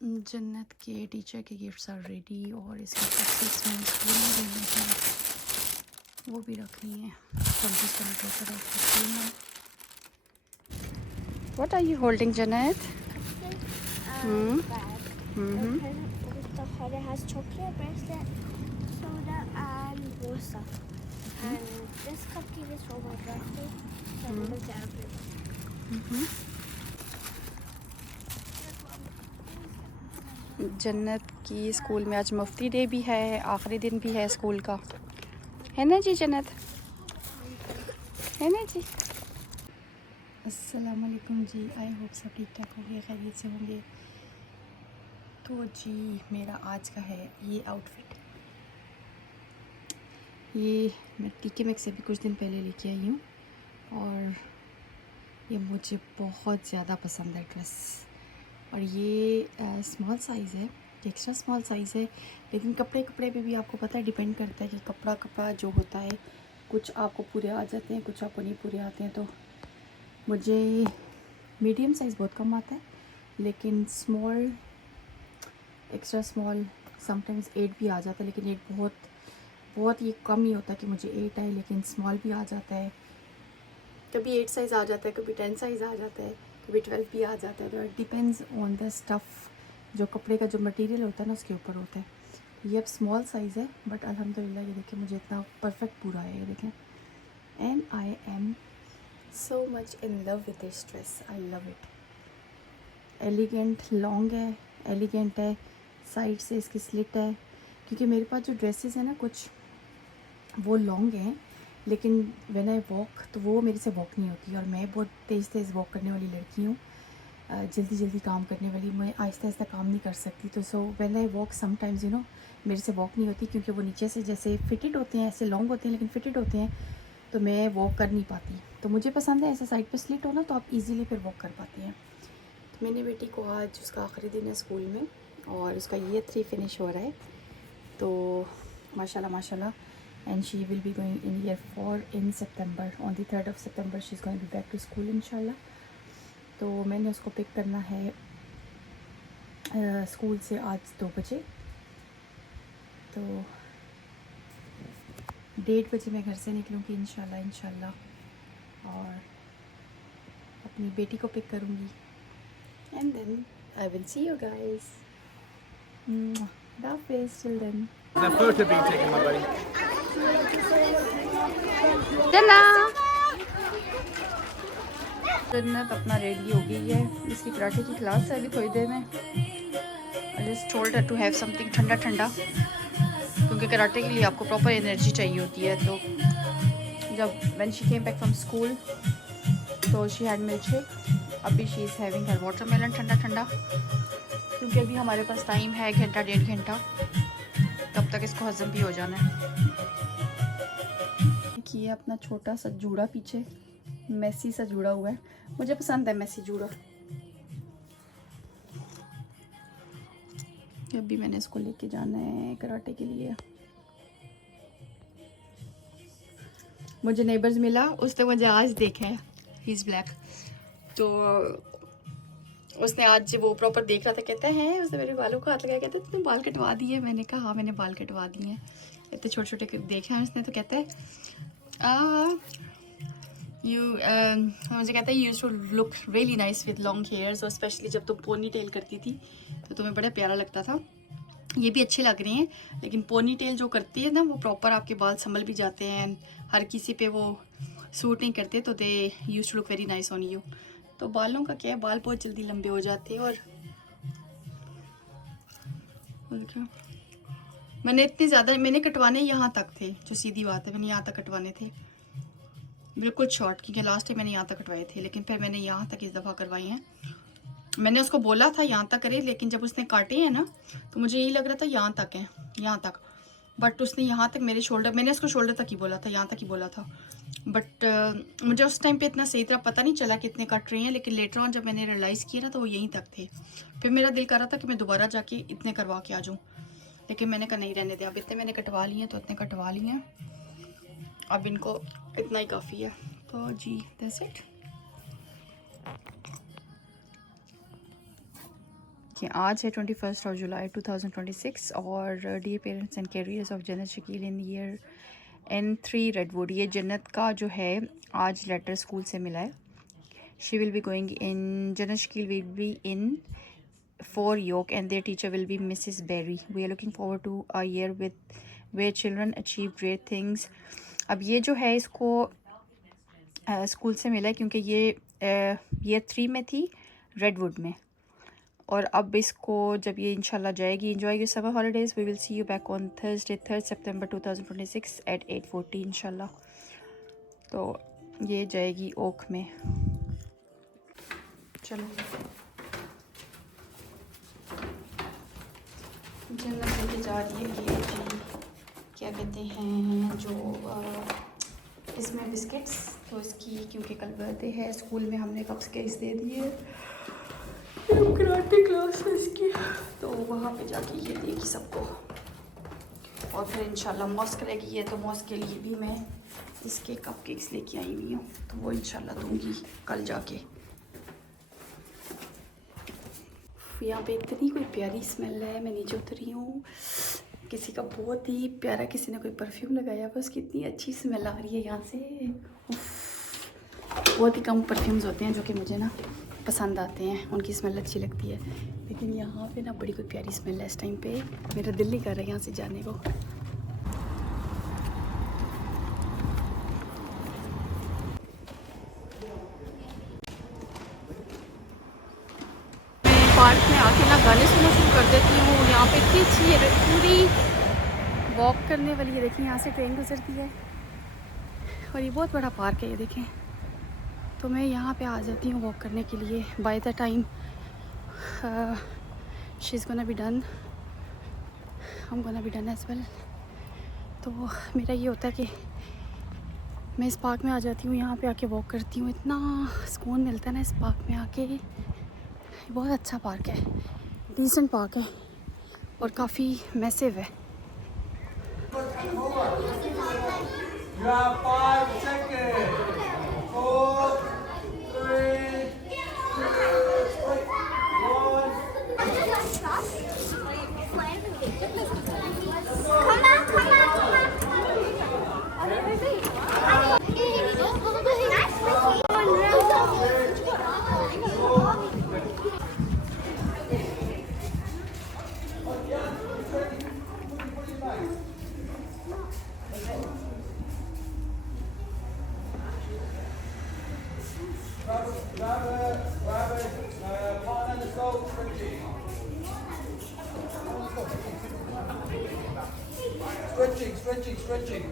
जन्नत के टीचर के गिफ्ट्स आर रेडी और इसके सक्सेस में स्कूल में देने हैं, वो भी रखनी है। What are you holding, Janet? Bag. Mm-hmm. It has chocolate, bracelet, soda, and more stuff. And this cupcake is for my birthday. So I'm going to everyone. जन्नत की स्कूल में आज मुफ्ती डे भी है, आखिरी दिन भी है स्कूल का, है ना जी जन्नत, है ना जी। अस्सलाम वालेकुम जी, आई होप सब ठीक ठाक होंगे, खैरियत से होंगे। तो जी मेरा आज का है ये आउटफिट, ये मैं टीके मैक्स से भी कुछ दिन पहले लेके आई हूँ और ये मुझे बहुत ज़्यादा पसंद है ड्रेस। और ये स्मॉल साइज़ है, एक्स्ट्रा स्मॉल साइज़ है, लेकिन कपड़े पे भी आपको पता है डिपेंड करता है कि कपड़ा जो होता है, कुछ आपको पूरे आ जाते हैं, कुछ आपको नहीं पूरे आते हैं। तो मुझे मीडियम साइज़ बहुत कम आता है, लेकिन स्मॉल, एक्स्ट्रा स्मॉल, समटाइम्स 8 भी आ जाता है, लेकिन 8 बहुत ये कम ही होता है कि मुझे 8 आए, लेकिन स्मॉल भी आ जाता है। कभी 8 साइज़ आ जाता है, कभी 10 साइज़ आ जाता है, कभी 12 भी आ जाता है। तो it depends on the stuff, जो कपड़े का जो मटेरियल होता है ना उसके ऊपर होता है। ये अब स्मॉल साइज़ है, बट अल्हम्दुलिल्लाह ये देखिए मुझे इतना परफेक्ट पूरा है, ये देखें। And I am so much in love with this dress, I love it. Elegant long है, एलिगेंट है, साइड से इसकी स्लिट है, क्योंकि मेरे पास जो ड्रेसेस हैं ना कुछ वो लॉन्ग हैं, लेकिन व्हेन आई वॉक तो वो मेरे से वॉक नहीं होती, और मैं बहुत तेज़ वॉक करने वाली लड़की हूँ, जल्दी काम करने वाली, मैं आहिस्ता काम नहीं कर सकती। तो so when I walk sometimes you know मेरे से वॉक नहीं होती, क्योंकि वो नीचे से जैसे फिटेड होते हैं, ऐसे लॉन्ग होते हैं लेकिन फिटेड होते हैं, तो मैं वॉक कर नहीं पाती। तो मुझे पसंद है ऐसे साइड पे स्लिट हो ना, तो आप इजीली फिर वॉक कर पाती हैं। तो मैंने बेटी को आज उसका आखिरी दिन है स्कूल में, और उसका ईयर 3 फिनिश हो रहा है, तो माशाल्लाह, and she will be going in year 4 in September. On the 3rd of September she's going to be back to school इंशाल्लाह। तो मैंने उसको पिक करना है स्कूल से आज 2 बजे, तो 1:30 बजे मैं घर से निकलूँगी इंशाल्लाह, और अपनी बेटी को पिक करूँगी, and then I will see you guys. Hafiz till then. There's a photo being taken, my buddy. जन्नत अपना रेडी हो गई है, इसकी कराटे की क्लास है अभी थोड़ी देर में। I just told her to have something ठंडा, क्योंकि कराटे के लिए आपको प्रॉपर एनर्जी चाहिए होती है। तो जब when she came back from school तो शी हैड मिल्क शेक, अभी she is having her watermelon ठंडा, क्योंकि अभी हमारे पास टाइम है 1-1.5 घंटा, तब तक इसको हजम भी हो जाना है। ये अपना छोटा सा जूड़ा पीछे मैसी सा जुड़ा हुआ है, मुझे पसंद है मैसी जूड़ा। अभी मैंने इसको लेके जाना है कराटे के लिए। मुझे नेबर्स मिला, उसने मुझे आज देखा है, ही इज़ ब्लैक, तो उसने आज वो प्रॉपर देख रहा था, कहता है उसने मेरे बालों को हाथ लगाया, कहता है तुमने बाल कटवा दिए? मैंने कहा हाँ मैंने बाल कटवा दिए हैं। इतने छोटे देखे हैं उसने, तो कहता है मुझे कहता है you used to look really nice with long hairs, और स्पेशली जब तुम पोनी टेल करती थी तो तुम्हें बड़ा प्यारा लगता था। ये भी अच्छे लग रहे हैं, लेकिन पोनी टेल जो करती है ना वो प्रॉपर आपके बाल संभल भी जाते हैं, हर किसी पे वो सूट नहीं करते, तो they used to look very nice on you. तो बालों का क्या है, बाल बहुत जल्दी लंबे हो जाते हैं। और मैंने इतनी ज़्यादा मैंने कटवाने यहाँ तक थे, जो सीधी बात है, मैंने यहाँ तक कटवाने थे बिल्कुल शॉर्ट, क्योंकि लास्ट टाइम मैंने यहाँ तक कटवाए थे, लेकिन फिर मैंने यहाँ तक इस दफ़ा करवाई हैं। मैंने उसको बोला था यहाँ तक करे, लेकिन जब उसने काटे हैं ना तो मुझे यही लग रहा था यहाँ तक है, यहाँ तक, बट उसने यहाँ तक मेरे शोल्डर, मैंने उसको शोल्डर तक ही बोला था, यहाँ तक ही बोला था, बट मुझे उस टाइम पे इतना सही तरह पता नहीं चला कितने कट रहे हैं, लेकिन लेटर ऑन जब मैंने रियलाइज़ किया ना तो वो यहीं तक थे। फिर मेरा दिल कर रहा था कि मैं दोबारा जाके इतने करवा के आ जाऊँ, लेकिन मैंने कहा नहीं रहने दिया, अब इतने मैंने कटवा लिए हैं तो इतने कटवा लिए हैं, अब इनको इतना ही काफ़ी है। तो जी दैट्स इट। देखिए आज है 21 जुलाई 2026 और dear parents and carers of Jannat Shakeel in year N3 redwood, ये जन्नत का जो है आज लेटर स्कूल से मिला है. She will be going in, Jannat Shakeel will be in for York and their teacher will be Mrs. Berry. We are looking forward to a year with where children achieve great things. अब ये जो है इसको school से मिला है क्योंकि ये ईयर 3 में थी रेडवुड में, और अब इसको जब ये इंशाल्लाह जाएगी, enjoy your summer holidays. We will see you back on Thursday 3rd September 2026 at 8:40 इंशाल्लाह. तो ये जाएगी ओक में. चलो जन्नत लेके जा रही है ये जी, क्या कहते हैं जो इसमें बिस्किट्स. तो इसकी क्योंकि कल बर्थडे है, स्कूल में हमने कप्स केक्स दे दिए कराटे क्लास है इसकी, तो वहाँ पे जाके ये देगी सबको और फिर इंशाल्लाह मॉस्क रहेगी ये, तो मॉस्क के लिए भी मैं इसके कप केक्स लेके आई हुई हूँ, तो वो इंशाल्लाह दूँगी कल जाके. यहाँ पे इतनी कोई प्यारी स्मेल है. मैं नीचे उतरी हूँ, किसी का बहुत ही प्यारा, किसी ने कोई परफ्यूम लगाया, बस कितनी अच्छी स्मेल आ रही है यहाँ से. बहुत ही कम परफ्यूम्स होते हैं जो कि मुझे ना पसंद आते हैं, उनकी स्मेल अच्छी लगती है, लेकिन यहाँ पे ना बड़ी कोई प्यारी स्मेल है इस टाइम पे. मेरा दिल नहीं कर रहा है यहाँ से जाने को. पार्क में आके ना गाने सुनना शुरू कर देती हूँ. यहाँ पे इतनी अच्छी है पूरी वॉक करने वाली है. देखिए यहाँ से ट्रेन गुजरती है और ये बहुत बड़ा पार्क है ये देखें. तो मैं यहाँ पे आ जाती हूँ वॉक करने के लिए. By the time she is gonna be done, I am gonna be done as well. तो मेरा ये होता है कि मैं इस पार्क में आ जाती हूँ, यहाँ पे आके वॉक करती हूँ. इतना सुकून मिलता है ना इस पार्क में आके. बहुत अच्छा पार्क है, डिसेंट पार्क है और काफ़ी मैसिव है. You have 5 seconds. 4, 3, 2, 1. Stretching.